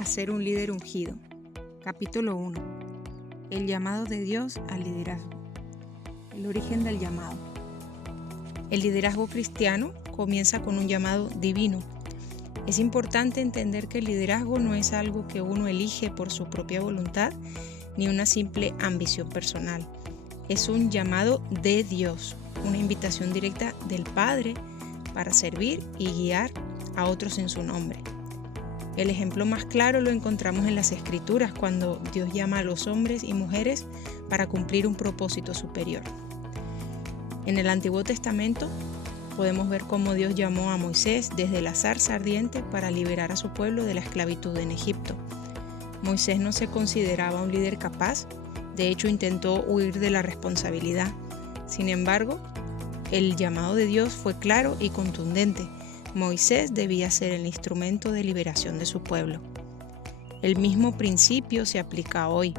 a ser un líder ungido. Capítulo 1. El llamado de Dios al liderazgo. El origen del llamado. El liderazgo cristiano comienza con un llamado divino. Es importante entender que el liderazgo no es algo que uno elige por su propia voluntad ni una simple ambición personal. Es un llamado de Dios, una invitación directa del Padre para servir y guiar a otros en su nombre. El ejemplo más claro lo encontramos en las Escrituras, cuando Dios llama a los hombres y mujeres para cumplir un propósito superior. En el Antiguo Testamento podemos ver cómo Dios llamó a Moisés desde la zarza ardiente para liberar a su pueblo de la esclavitud en Egipto. Moisés no se consideraba un líder capaz, de hecho intentó huir de la responsabilidad. Sin embargo, el llamado de Dios fue claro y contundente. Moisés debía ser el instrumento de liberación de su pueblo. El mismo principio se aplica hoy.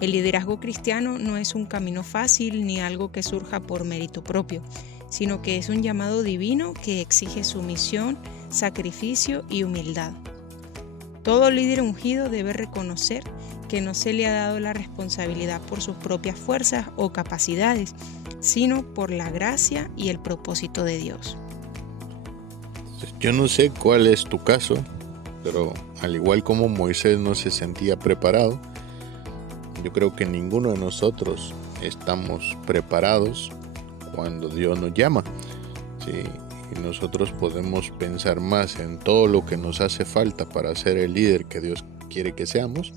El liderazgo cristiano no es un camino fácil ni algo que surja por mérito propio, sino que es un llamado divino que exige sumisión, sacrificio y humildad. Todo líder ungido debe reconocer que no se le ha dado la responsabilidad por sus propias fuerzas o capacidades, sino por la gracia y el propósito de Dios. Yo no sé cuál es tu caso, pero al igual como Moisés no se sentía preparado, yo creo que ninguno de nosotros estamos preparados cuando Dios nos llama. Sí, y nosotros podemos pensar más en todo lo que nos hace falta para ser el líder que Dios quiere que seamos,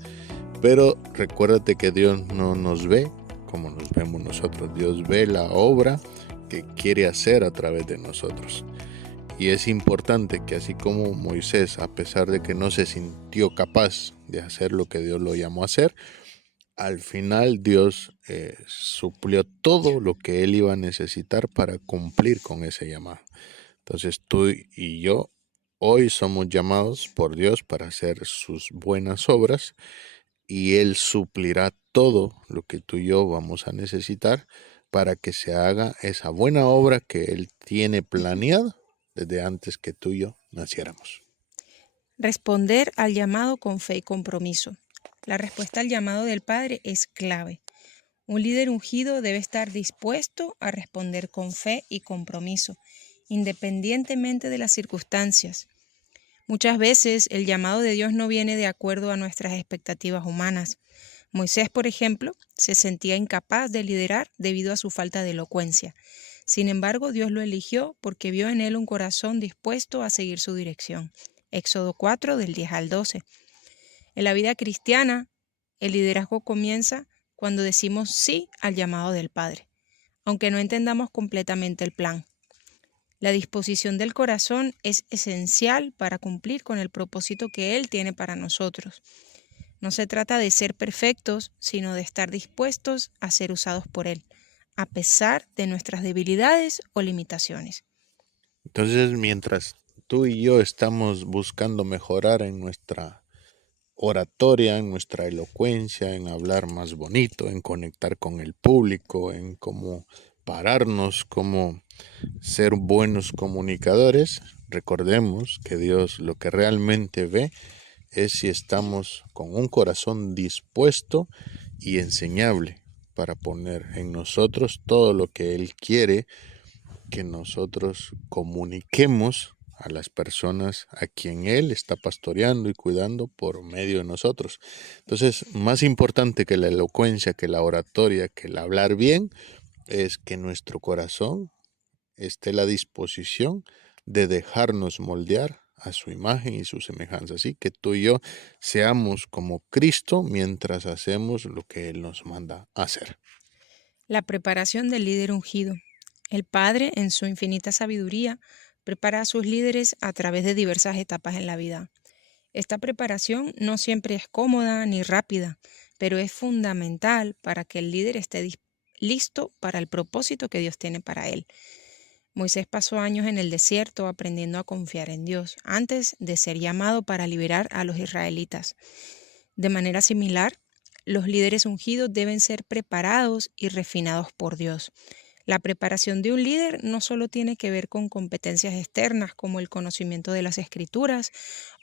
pero recuérdate que Dios no nos ve como nos vemos nosotros. Dios ve la obra que quiere hacer a través de nosotros. Y es importante que así como Moisés, a pesar de que no se sintió capaz de hacer lo que Dios lo llamó a hacer, al final Dios suplió todo lo que él iba a necesitar para cumplir con ese llamado. Entonces tú y yo hoy somos llamados por Dios para hacer sus buenas obras y Él suplirá todo lo que tú y yo vamos a necesitar para que se haga esa buena obra que Él tiene planeada desde antes que tú y yo naciéramos. Responder al llamado con fe y compromiso. La respuesta al llamado del Padre es clave. Un líder ungido debe estar dispuesto a responder con fe y compromiso, independientemente de las circunstancias. Muchas veces el llamado de Dios no viene de acuerdo a nuestras expectativas humanas. Moisés, por ejemplo, se sentía incapaz de liderar debido a su falta de elocuencia. Sin embargo, Dios lo eligió porque vio en él un corazón dispuesto a seguir su dirección. Éxodo 4, del 10 al 12. En la vida cristiana, el liderazgo comienza cuando decimos sí al llamado del Padre, aunque no entendamos completamente el plan. La disposición del corazón es esencial para cumplir con el propósito que Él tiene para nosotros. No se trata de ser perfectos, sino de estar dispuestos a ser usados por Él, a pesar de nuestras debilidades o limitaciones. Entonces, mientras tú y yo estamos buscando mejorar en nuestra oratoria, en nuestra elocuencia, en hablar más bonito, en conectar con el público, en cómo pararnos, cómo ser buenos comunicadores, recordemos que Dios lo que realmente ve es si estamos con un corazón dispuesto y enseñable para poner en nosotros todo lo que Él quiere que nosotros comuniquemos a las personas a quien Él está pastoreando y cuidando por medio de nosotros. Entonces, más importante que la elocuencia, que la oratoria, que el hablar bien, es que nuestro corazón esté a la disposición de dejarnos moldear a su imagen y su semejanza. Así que tú y yo seamos como Cristo mientras hacemos lo que Él nos manda hacer. La preparación del líder ungido. El Padre, en su infinita sabiduría, prepara a sus líderes a través de diversas etapas en la vida. Esta preparación no siempre es cómoda ni rápida, pero es fundamental para que el líder esté listo para el propósito que Dios tiene para él. Moisés pasó años en el desierto aprendiendo a confiar en Dios, antes de ser llamado para liberar a los israelitas. De manera similar, los líderes ungidos deben ser preparados y refinados por Dios. La preparación de un líder no solo tiene que ver con competencias externas como el conocimiento de las escrituras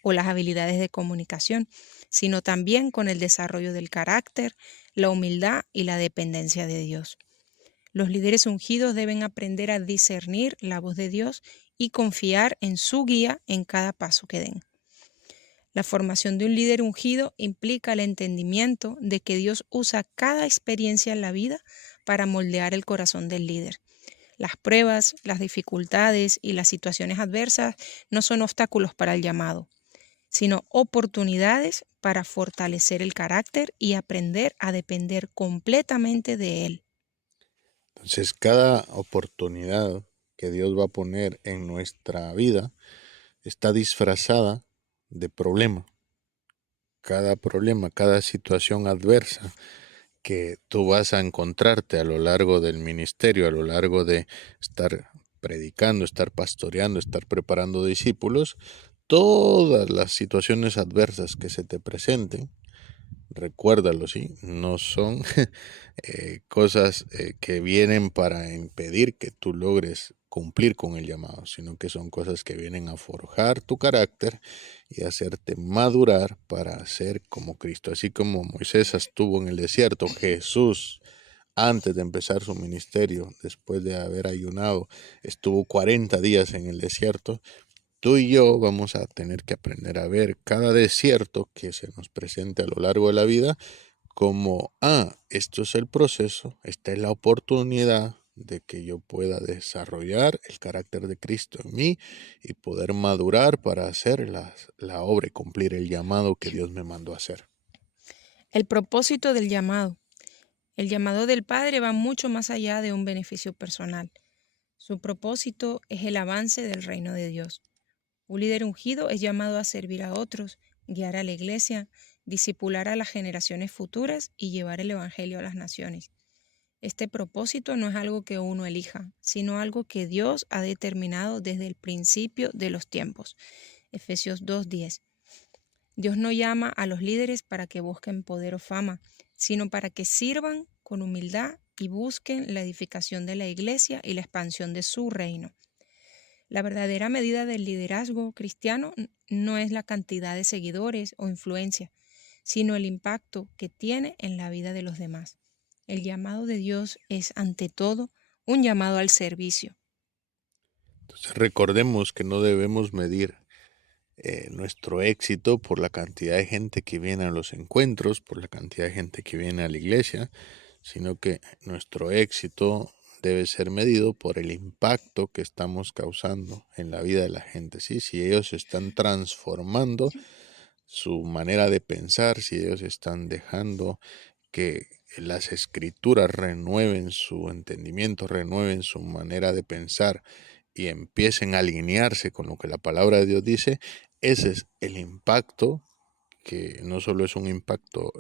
o las habilidades de comunicación, sino también con el desarrollo del carácter, la humildad y la dependencia de Dios. Los líderes ungidos deben aprender a discernir la voz de Dios y confiar en su guía en cada paso que den. La formación de un líder ungido implica el entendimiento de que Dios usa cada experiencia en la vida para moldear el corazón del líder. Las pruebas, las dificultades y las situaciones adversas no son obstáculos para el llamado, sino oportunidades para fortalecer el carácter y aprender a depender completamente de Él. Entonces, cada oportunidad que Dios va a poner en nuestra vida está disfrazada de problema. Cada problema, cada situación adversa que tú vas a encontrarte a lo largo del ministerio, a lo largo de estar predicando, estar pastoreando, estar preparando discípulos, todas las situaciones adversas que se te presenten, recuérdalo, ¿sí? No son cosas que vienen para impedir que tú logres cumplir con el llamado, sino que son cosas que vienen a forjar tu carácter y hacerte madurar para ser como Cristo. Así como Moisés estuvo en el desierto, Jesús, antes de empezar su ministerio, después de haber ayunado, estuvo 40 días en el desierto. Tú y yo vamos a tener que aprender a ver cada desierto que se nos presente a lo largo de la vida como, esto es el proceso, esta es la oportunidad de que yo pueda desarrollar el carácter de Cristo en mí y poder madurar para hacer la obra y cumplir el llamado que Dios me mandó a hacer. El propósito del llamado. El llamado del Padre va mucho más allá de un beneficio personal. Su propósito es el avance del reino de Dios. Un líder ungido es llamado a servir a otros, guiar a la iglesia, discipular a las generaciones futuras y llevar el evangelio a las naciones. Este propósito no es algo que uno elija, sino algo que Dios ha determinado desde el principio de los tiempos. Efesios 2:10. Dios no llama a los líderes para que busquen poder o fama, sino para que sirvan con humildad y busquen la edificación de la iglesia y la expansión de su reino. La verdadera medida del liderazgo cristiano no es la cantidad de seguidores o influencia, sino el impacto que tiene en la vida de los demás. El llamado de Dios es, ante todo, un llamado al servicio. Entonces recordemos que no debemos medir nuestro éxito por la cantidad de gente que viene a los encuentros, por la cantidad de gente que viene a la iglesia, sino que nuestro éxito debe ser medido por el impacto que estamos causando en la vida de la gente, ¿sí? Si ellos están transformando su manera de pensar, si ellos están dejando que las escrituras renueven su entendimiento, renueven su manera de pensar y empiecen a alinearse con lo que la palabra de Dios dice, ese es el impacto, que no solo es un impacto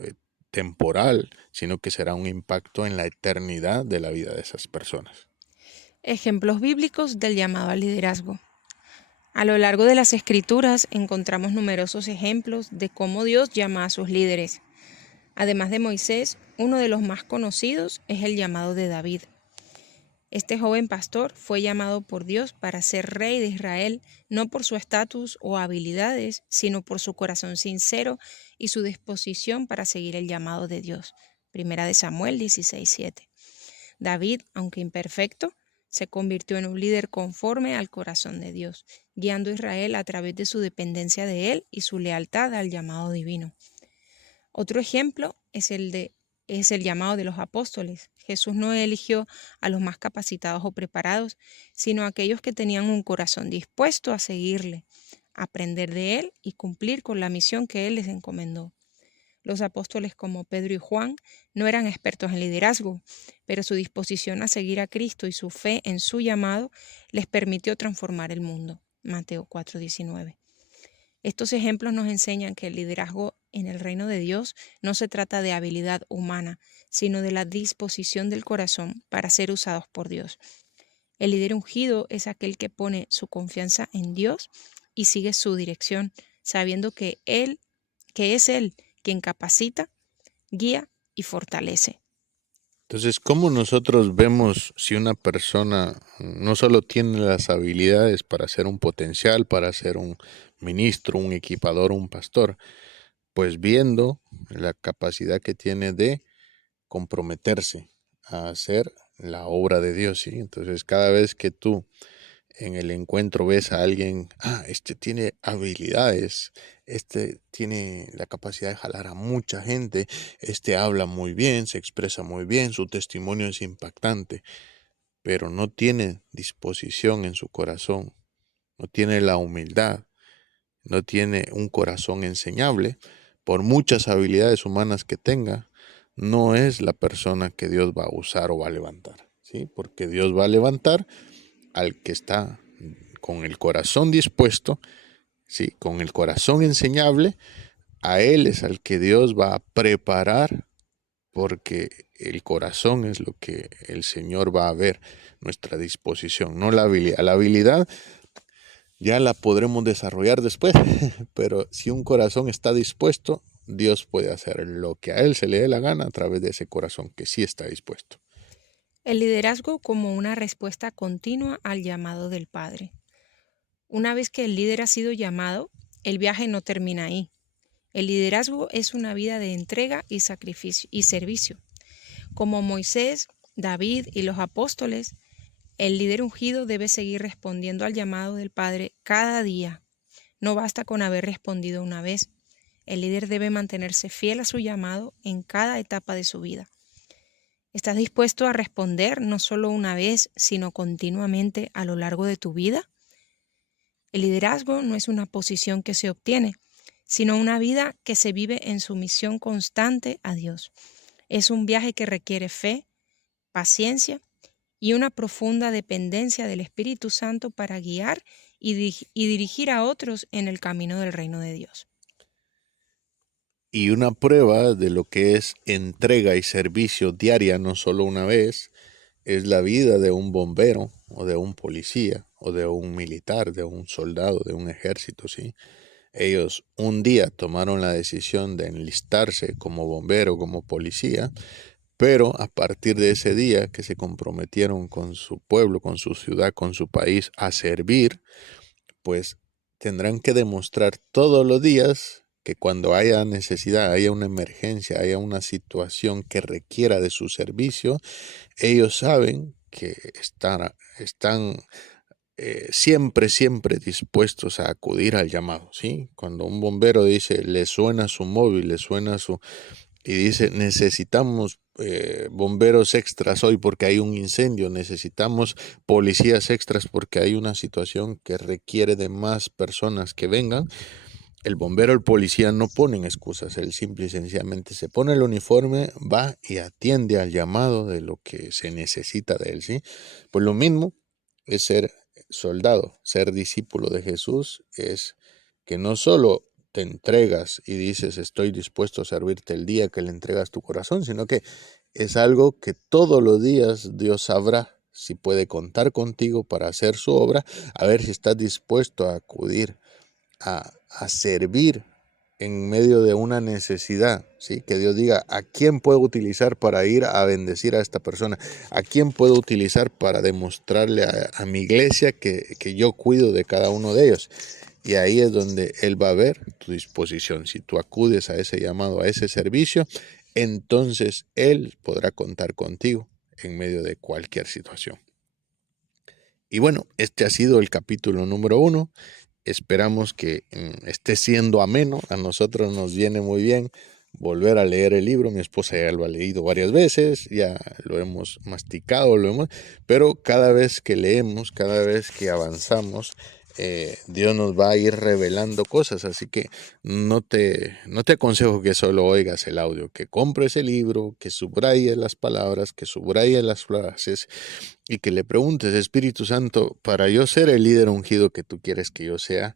temporal, sino que será un impacto en la eternidad de la vida de esas personas. Ejemplos bíblicos del llamado al liderazgo. A lo largo de las Escrituras encontramos numerosos ejemplos de cómo Dios llama a sus líderes. Además de Moisés, uno de los más conocidos es el llamado de David. Este joven pastor fue llamado por Dios para ser rey de Israel, no por su estatus o habilidades, sino por su corazón sincero y su disposición para seguir el llamado de Dios. Primera de Samuel 16:7. David, aunque imperfecto, se convirtió en un líder conforme al corazón de Dios, guiando a Israel a través de su dependencia de Él y su lealtad al llamado divino. Otro ejemplo es el llamado de los apóstoles. Jesús no eligió a los más capacitados o preparados, sino a aquellos que tenían un corazón dispuesto a seguirle, aprender de Él y cumplir con la misión que Él les encomendó. Los apóstoles como Pedro y Juan no eran expertos en liderazgo, pero su disposición a seguir a Cristo y su fe en su llamado les permitió transformar el mundo. Mateo 4:19. Estos ejemplos nos enseñan que el liderazgo en el reino de Dios no se trata de habilidad humana, sino de la disposición del corazón para ser usados por Dios. El líder ungido es aquel que pone su confianza en Dios y sigue su dirección, sabiendo que es Él quien capacita, guía y fortalece. Entonces, ¿cómo nosotros vemos si una persona no solo tiene las habilidades para ser un potencial, para ser un ministro, un equipador, un pastor? Pues viendo la capacidad que tiene de comprometerse a hacer la obra de Dios, ¿sí? Entonces, cada vez que tú en el encuentro ves a alguien, este tiene habilidades, este tiene la capacidad de jalar a mucha gente, este habla muy bien, se expresa muy bien, su testimonio es impactante, pero no tiene disposición en su corazón, no tiene la humildad, no tiene un corazón enseñable, por muchas habilidades humanas que tenga, no es la persona que Dios va a usar o va a levantar, ¿sí? Porque Dios va a levantar al que está con el corazón dispuesto, ¿sí? Con el corazón enseñable, a él es al que Dios va a preparar, porque el corazón es lo que el Señor va a ver, nuestra disposición, no la habilidad. La habilidad ya la podremos desarrollar después, pero si un corazón está dispuesto, Dios puede hacer lo que a él se le dé la gana a través de ese corazón que sí está dispuesto. El liderazgo como una respuesta continua al llamado del Padre. Una vez que el líder ha sido llamado, el viaje no termina ahí. El liderazgo es una vida de entrega y sacrificio y servicio. Como Moisés, David y los apóstoles, el líder ungido debe seguir respondiendo al llamado del Padre cada día. No basta con haber respondido una vez. El líder debe mantenerse fiel a su llamado en cada etapa de su vida. ¿Estás dispuesto a responder no solo una vez, sino continuamente a lo largo de tu vida? El liderazgo no es una posición que se obtiene, sino una vida que se vive en sumisión constante a Dios. Es un viaje que requiere fe, paciencia y una profunda dependencia del Espíritu Santo para guiar y dirigir a otros en el camino del reino de Dios. Y una prueba de lo que es entrega y servicio diaria, no solo una vez, es la vida de un bombero o de un policía o de un militar, de un soldado, de un ejército, ¿sí? Ellos un día tomaron la decisión de enlistarse como bombero, como policía, pero a partir de ese día que se comprometieron con su pueblo, con su ciudad, con su país a servir, pues tendrán que demostrar todos los días que cuando haya necesidad, haya una emergencia, haya una situación que requiera de su servicio, ellos saben que están siempre dispuestos a acudir al llamado, ¿sí? Cuando un bombero dice, le suena su móvil, le suena y dice, necesitamos bomberos extras hoy porque hay un incendio, necesitamos policías extras porque hay una situación que requiere de más personas que vengan, el bombero, el policía no ponen excusas, él simple y sencillamente se pone el uniforme, va y atiende al llamado de lo que se necesita de él, ¿sí? Pues lo mismo es ser soldado, ser discípulo de Jesús, es que no solo te entregas y dices estoy dispuesto a servirte el día que le entregas tu corazón, sino que es algo que todos los días Dios sabrá si puede contar contigo para hacer su obra, a ver si estás dispuesto a acudir a servir en medio de una necesidad, ¿sí? Que Dios diga, ¿a quién puedo utilizar para ir a bendecir a esta persona? ¿A quién puedo utilizar para demostrarle a mi iglesia que yo cuido de cada uno de ellos? Y ahí es donde Él va a ver tu disposición. Si tú acudes a ese llamado, a ese servicio, entonces Él podrá contar contigo en medio de cualquier situación. Y bueno, este ha sido el capítulo número 1. Esperamos que esté siendo ameno. A nosotros nos viene muy bien volver a leer el libro. Mi esposa ya lo ha leído varias veces, ya lo hemos masticado, pero cada vez que leemos, cada vez que avanzamos, Dios nos va a ir revelando cosas. Así que no te aconsejo que solo oigas el audio, que compres el libro, que subrayes las palabras, que subrayes las frases y que le preguntes, Espíritu Santo, para yo ser el líder ungido que tú quieres que yo sea,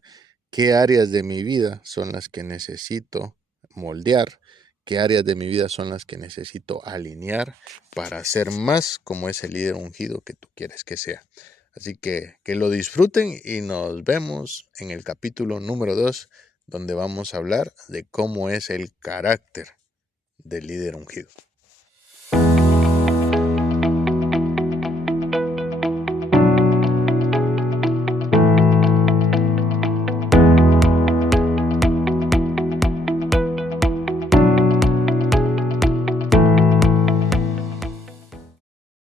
¿qué áreas de mi vida son las que necesito moldear? ¿Qué áreas de mi vida son las que necesito alinear para ser más como ese líder ungido que tú quieres que sea? Así que lo disfruten y nos vemos en el capítulo número 2, donde vamos a hablar de cómo es el carácter del líder ungido.